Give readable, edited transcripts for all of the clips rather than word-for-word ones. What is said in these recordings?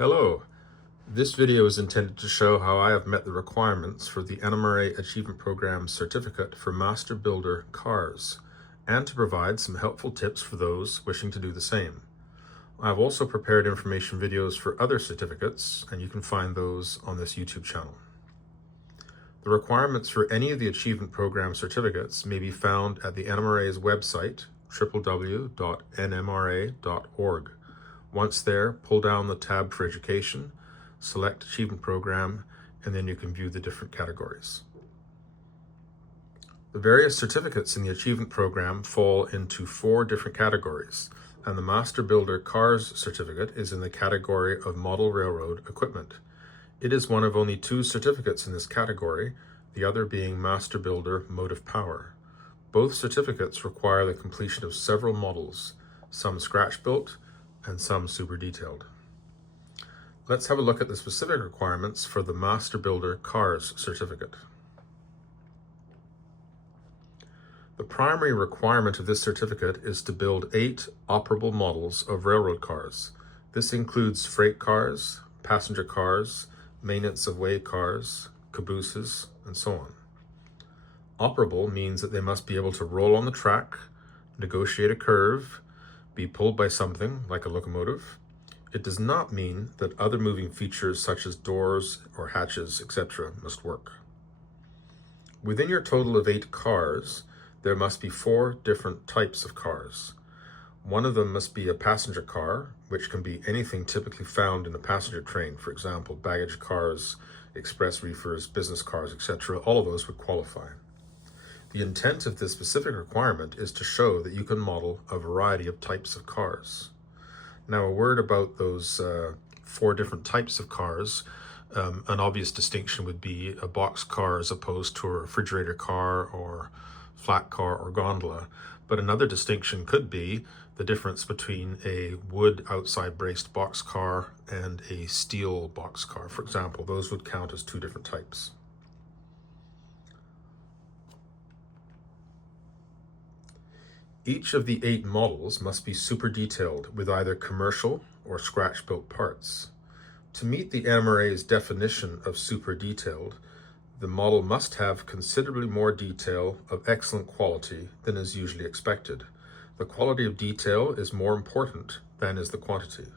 Hello. This video is intended to show how I have met the requirements for the NMRA Achievement Program Certificate for Master Builder Cars, and to provide some helpful tips for those wishing to do the same. I have also prepared information videos for other certificates, and you can find those on this YouTube channel. The requirements for any of the Achievement Program certificates may be found at the NMRA's website, www.nmra.org. Once there, pull down the tab for Education, select Achievement Program, and then you can view the different categories. The various certificates in the Achievement Program fall into 4 different categories, and the Master Builder Cars certificate is in the category of Model Railroad Equipment. It is one of only 2 certificates in this category, the other being Master Builder Motive Power. Both certificates require the completion of several models, some scratch-built and some super detailed. Let's have a look at the specific requirements for the Master Builder Cars certificate. The primary requirement of this certificate is to build 8 operable models of railroad cars. This includes freight cars, passenger cars, maintenance of way cars, cabooses, and so on. Operable means that they must be able to roll on the track, negotiate a curve, be pulled by something like a locomotive. It does not mean that other moving features such as doors or hatches, etc. must work. Within your total of 8 cars, there must be 4 different types of cars. One of them must be a passenger car, which can be anything typically found in a passenger train, for example, baggage cars, express reefers, business cars, etc. All of those would qualify. The intent of this specific requirement is to show that you can model a variety of types of cars. Now, a word about those 4 different types of cars. An obvious distinction would be a box car as opposed to a refrigerator car or flat car or gondola. But another distinction could be the difference between a wood outside braced box car and a steel box car. For example, those would count as 2 different types. Each of the 8 models must be super detailed with either commercial or scratch-built parts. To meet the NMRA's definition of super detailed, the model must have considerably more detail of excellent quality than is usually expected. The quality of detail is more important than is the quantity.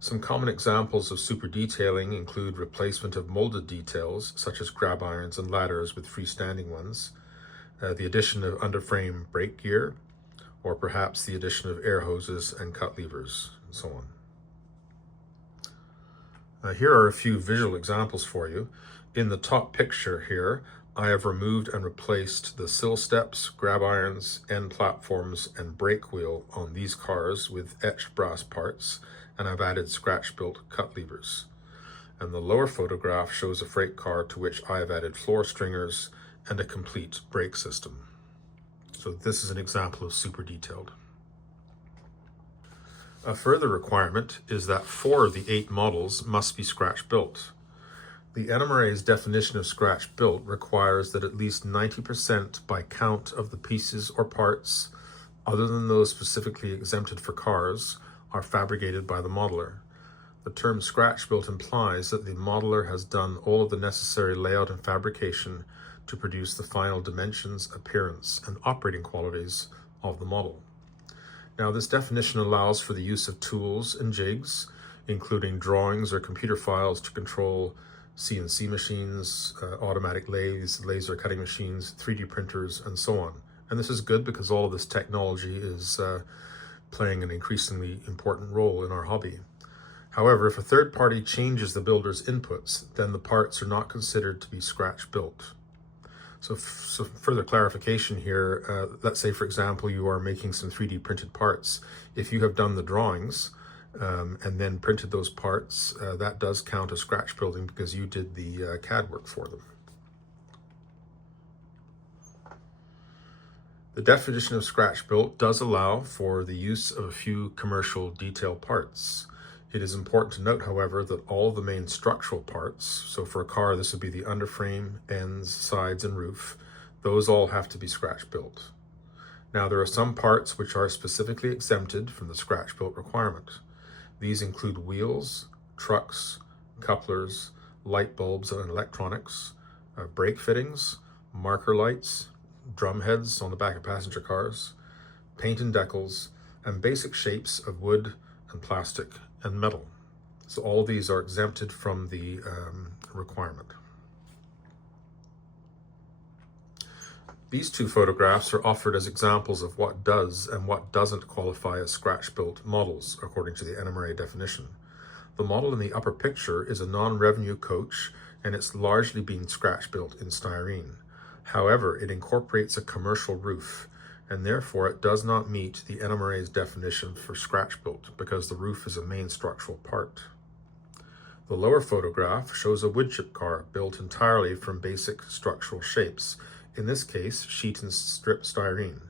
Some common examples of super detailing include replacement of molded details, such as grab irons and ladders with freestanding ones, the addition of underframe brake gear, or perhaps the addition of air hoses and cut levers, and so on. Here are a few visual examples for you. In the top picture here, I have removed and replaced the sill steps, grab irons, end platforms, and brake wheel on these cars with etched brass parts, and I've added scratch-built cut levers. And the lower photograph shows a freight car to which I have added floor stringers and a complete brake system. So this is an example of super detailed. A further requirement is that 4 of the 8 models must be scratch-built. The NMRA's definition of scratch-built requires that at least 90% by count of the pieces or parts, other than those specifically exempted for cars, are fabricated by the modeler. The term scratch-built implies that the modeler has done all of the necessary layout and fabrication to produce the final dimensions, appearance, and operating qualities of the model. Now, this definition allows for the use of tools and jigs, including drawings or computer files to control CNC machines, automatic lathes, laser cutting machines, 3D printers, and so on. And this is good because all of this technology is playing an increasingly important role in our hobby. However, if a third party changes the builder's inputs, then the parts are not considered to be scratch-built. So further clarification here, let's say, for example, you are making some 3D printed parts. If you have done the drawings and then printed those parts, that does count as scratch building because you did the CAD work for them. The definition of scratch built does allow for the use of a few commercial detail parts. It is important to note, however, that all of the main structural parts, so for a car this would be the underframe, ends, sides, and roof, those all have to be scratch built. Now, there are some parts which are specifically exempted from the scratch built requirement. These include wheels, trucks, couplers, light bulbs and electronics, brake fittings, marker lights, drum heads on the back of passenger cars, paint and decals, and basic shapes of wood and plastic and metal. So all these are exempted from the requirement. These two photographs are offered as examples of what does and what doesn't qualify as scratch-built models, according to the NMRA definition. The model in the upper picture is a non-revenue coach, and it's largely been scratch-built in styrene. However, it incorporates a commercial roof, and therefore it does not meet the NMRA's definition for scratch-built because the roof is a main structural part. The lower photograph shows a woodchip car built entirely from basic structural shapes, in this case, sheet and strip styrene.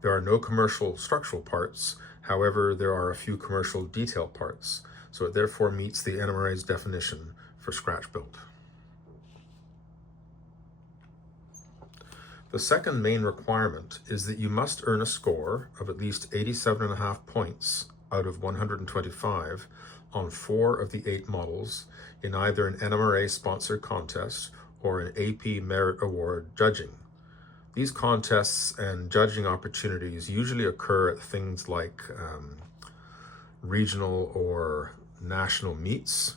There are no commercial structural parts, however, there are a few commercial detail parts, so it therefore meets the NMRA's definition for scratch-built. The second main requirement is that you must earn a score of at least 87.5 points out of 125 on 4 of the 8 models in either an NMRA-sponsored contest or an AP Merit Award judging. These contests and judging opportunities usually occur at things like regional or national meets,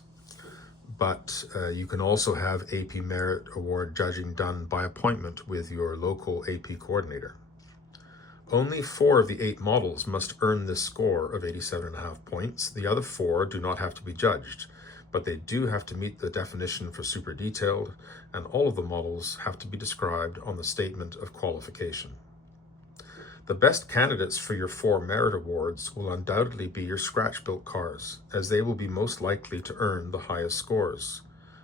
but you can also have AP Merit Award judging done by appointment with your local AP coordinator. Only 4 of the 8 models must earn this score of 87.5 points. The other 4 do not have to be judged, but they do have to meet the definition for super detailed, and all of the models have to be described on the statement of qualification. The best candidates for your 4 merit awards will undoubtedly be your scratch-built cars, as they will be most likely to earn the highest scores.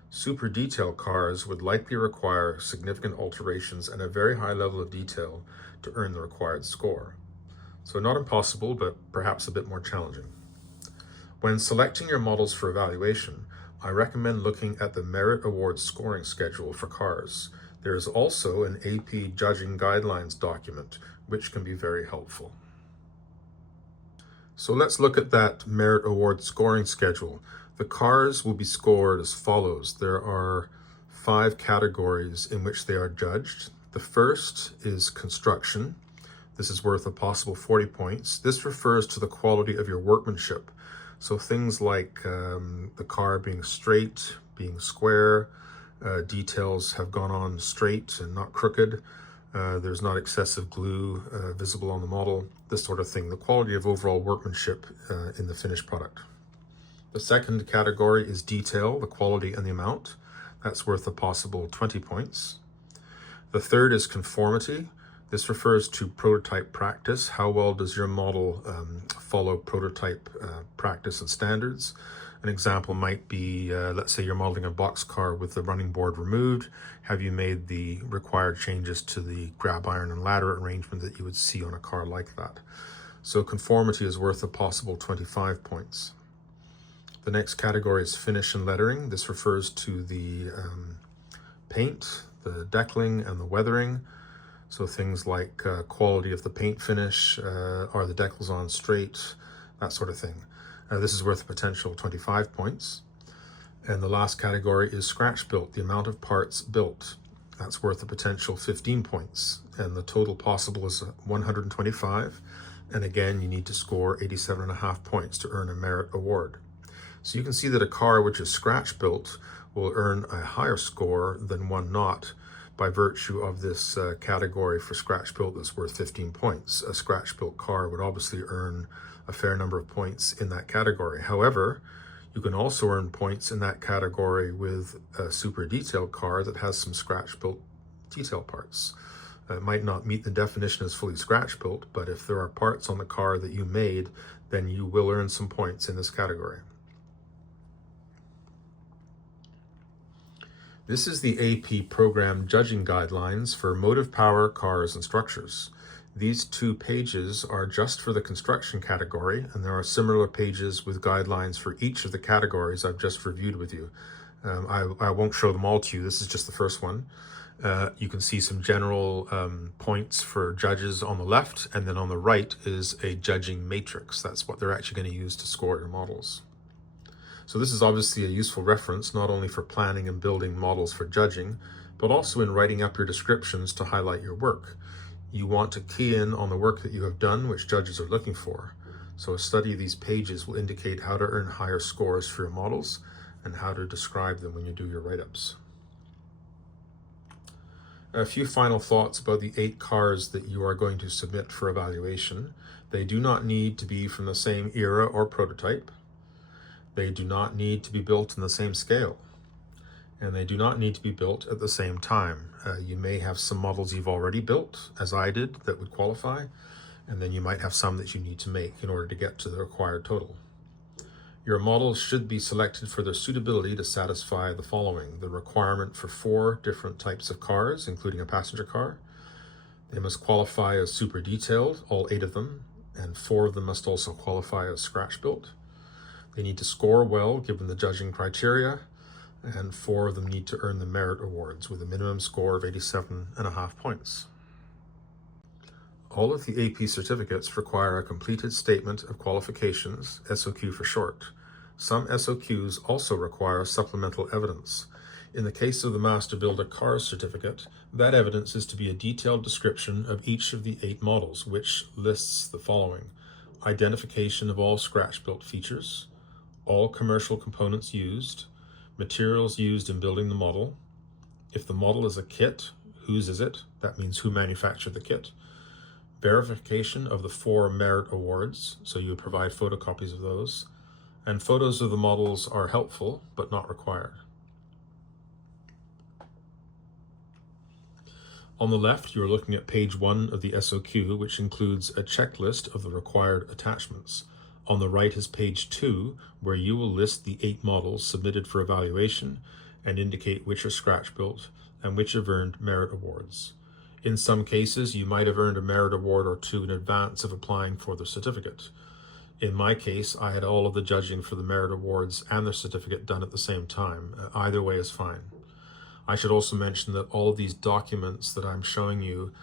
Super detailed cars would likely require significant alterations and a very high level of detail to earn the required score. So not impossible, but perhaps a bit more challenging. When selecting your models for evaluation, I recommend looking at the Merit Award scoring schedule for cars. There is also an AP Judging Guidelines document, which can be very helpful. So let's look at that Merit Award scoring schedule. The cars will be scored as follows. There are 5 categories in which they are judged. The first is construction. This is worth a possible 40 points. This refers to the quality of your workmanship. So things like the car being straight, being square, details have gone on straight and not crooked, there's not excessive glue visible on the model, this sort of thing, the quality of overall workmanship in the finished product. The second category is detail, the quality and the amount. That's worth a possible 20 points. The third is conformity. This refers to prototype practice. How well does your model follow prototype practice and standards? An example might be, let's say you're modeling a boxcar with the running board removed. Have you made the required changes to the grab iron and ladder arrangement that you would see on a car like that? So conformity is worth a possible 25 points. The next category is finish and lettering. This refers to the paint, the deckling, and the weathering. So things like quality of the paint finish, are the decals on straight, that sort of thing. This is worth a potential 25 points. And the last category is scratch built, the amount of parts built. That's worth a potential 15 points. And the total possible is 125. And again, you need to score 87.5 points to earn a merit award. So you can see that a car which is scratch built will earn a higher score than one not, by virtue of this category for scratch built that's worth 15 points. A scratch built car would obviously earn a fair number of points in that category. However, you can also earn points in that category with a super detailed car that has some scratch built detail parts. It might not meet the definition as fully scratch built, but if there are parts on the car that you made, then you will earn some points in this category. This is the AP Program Judging Guidelines for Motive Power Cars and Structures. These 2 pages are just for the construction category, and there are similar pages with guidelines for each of the categories I've just reviewed with you. I won't show them all to you, this is just the first one. You can see some general points for judges on the left, and then on the right is a judging matrix. That's what they're actually going to use to score your models. So this is obviously a useful reference not only for planning and building models for judging, but also in writing up your descriptions to highlight your work. You want to key in on the work that you have done, which judges are looking for. So a study of these pages will indicate how to earn higher scores for your models and how to describe them when you do your write-ups. A few final thoughts about the 8 cars that you are going to submit for evaluation. They do not need to be from the same era or prototype. They do not need to be built in the same scale. And they do not need to be built at the same time. You may have some models you've already built, as I did, that would qualify, and then you might have some that you need to make in order to get to the required total. Your models should be selected for their suitability to satisfy the following: the requirement for 4 different types of cars, including a passenger car. They must qualify as super detailed, all 8 of them, and 4 of them must also qualify as scratch built. They need to score well given the judging criteria, and 4 of them need to earn the merit awards with a minimum score of 87.5 points. All of the AP certificates require a completed statement of qualifications, SOQ for short. Some SOQs also require supplemental evidence. In the case of the Master Builder Cars certificate, that evidence is to be a detailed description of each of the 8 models, which lists the following: identification of all scratch-built features, all commercial components used, materials used in building the model. If the model is a kit, whose is it? That means who manufactured the kit. Verification of the 4 merit awards, so you would provide photocopies of those. And photos of the models are helpful, but not required. On the left, you're looking at page 1 of the SOQ, which includes a checklist of the required attachments. On the right is page 2, where you will list the 8 models submitted for evaluation and indicate which are scratch built and which have earned merit awards. In some cases, you might have earned a merit award or 2 in advance of applying for the certificate. In my case, I had all of the judging for the merit awards and the certificate done at the same time. Either way is fine. I should also mention that all of these documents that I'm showing you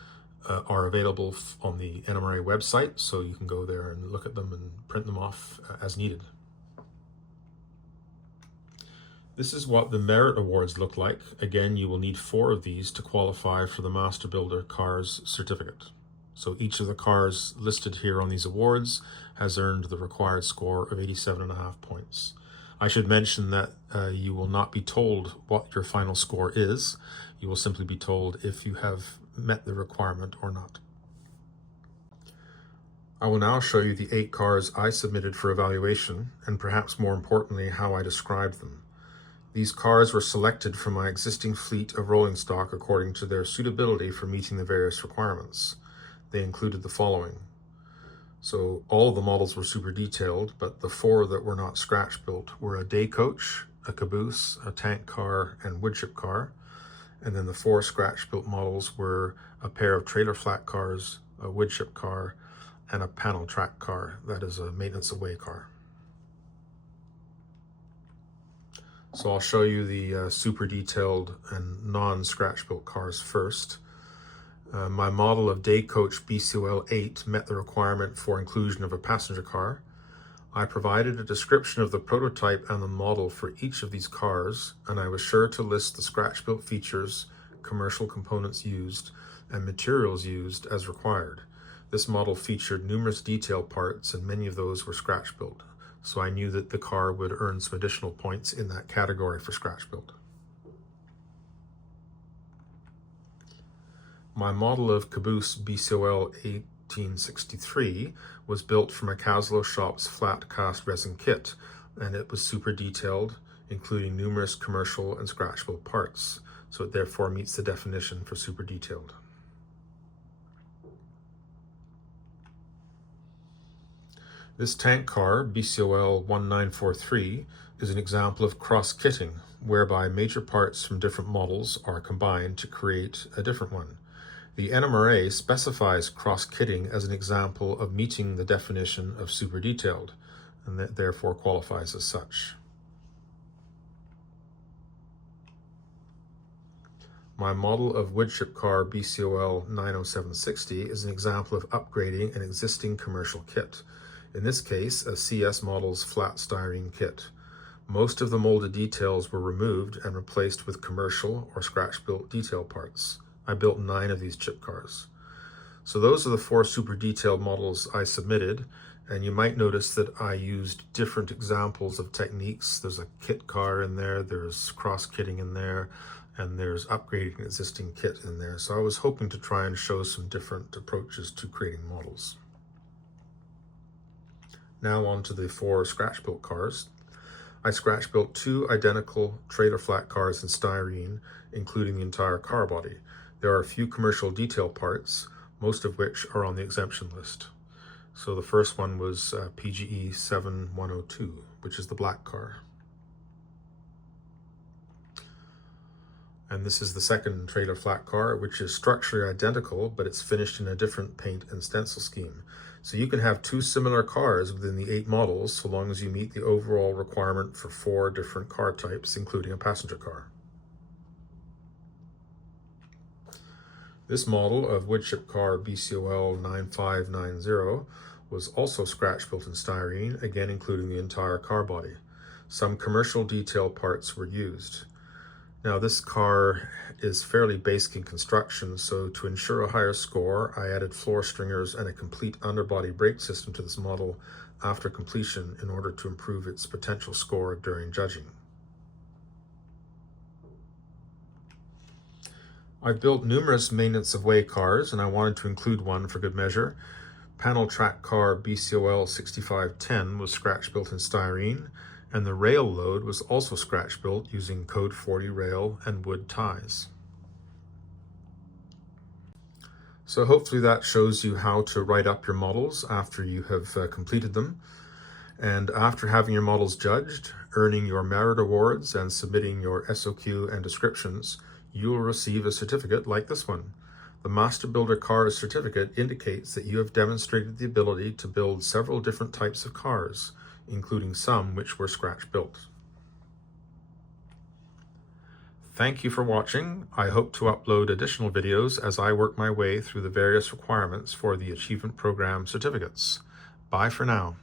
are available on the NMRA website, so you can go there and look at them and print them off as needed. This is what the merit awards look like. Again, you will need 4 of these to qualify for the Master Builder Cars certificate. So each of the cars listed here on these awards has earned the required score of 87.5 points. I should mention that you will not be told what your final score is. You will simply be told if you have met the requirement or not. I will now show you the 8 cars I submitted for evaluation, and perhaps more importantly, how I described them. These cars were selected from my existing fleet of rolling stock according to their suitability for meeting the various requirements. They included the following. So all of the models were super detailed, but the 4 that were not scratch built were a day coach, a caboose, a tank car, and woodchip car. And then the 4 scratch built models were a pair of trailer flat cars, a woodchip car, and a panel track car, that is a maintenance away car. So I'll show you the super detailed and non-scratch built cars first. My model of day coach BCOL 8 met the requirement for inclusion of a passenger car. I provided a description of the prototype and the model for each of these cars, and I was sure to list the scratch built features, commercial components used, and materials used as required. This model featured numerous detail parts, and many of those were scratch built. So I knew that the car would earn some additional points in that category for scratch build. My model of caboose BCOL 1863 was built from a Caslo Shop's flat cast resin kit, and it was super detailed, including numerous commercial and scratch built parts, so it therefore meets the definition for super detailed. This tank car, BCOL 1943, is an example of cross-kitting, whereby major parts from different models are combined to create a different one. The NMRA specifies cross-kitting as an example of meeting the definition of super detailed, and that therefore qualifies as such. My model of woodchip car BCOL 90760 is an example of upgrading an existing commercial kit. In this case, a CS model's flat styrene kit. Most of the molded details were removed and replaced with commercial or scratch-built detail parts. I built 9 of these chip cars. So those are the 4 super detailed models I submitted, and you might notice that I used different examples of techniques. There's a kit car in there, there's cross-kitting in there, and there's upgrading an existing kit in there. So I was hoping to try and show some different approaches to creating models. Now on to the 4 scratch-built cars. I scratch-built 2 identical trailer flat cars in styrene, including the entire car body. There are a few commercial detail parts, most of which are on the exemption list. So the first one was PGE 7102, which is the black car. And this is the second trailer flat car, which is structurally identical, but it's finished in a different paint and stencil scheme. So you can have 2 similar cars within the 8 models, so long as you meet the overall requirement for 4 different car types, including a passenger car. This model of woodchip car BCOL 9590 was also scratch-built in styrene, again including the entire car body. Some commercial detail parts were used. Now this car is fairly basic in construction, so to ensure a higher score, I added floor stringers and a complete underbody brake system to this model after completion in order to improve its potential score during judging. I've built numerous maintenance of way cars, and I wanted to include one for good measure. Panel track car BCOL 6510 was scratch-built in styrene, and the rail load was also scratch-built using Code 40 rail and wood ties. So hopefully that shows you how to write up your models after you have completed them. And after having your models judged, earning your merit awards, and submitting your SOQ and descriptions, you will receive a certificate like this one. The Master Builder Cars certificate indicates that you have demonstrated the ability to build several different types of cars, including some which were scratch-built. Thank you for watching. I hope to upload additional videos as I work my way through the various requirements for the Achievement Program certificates. Bye for now.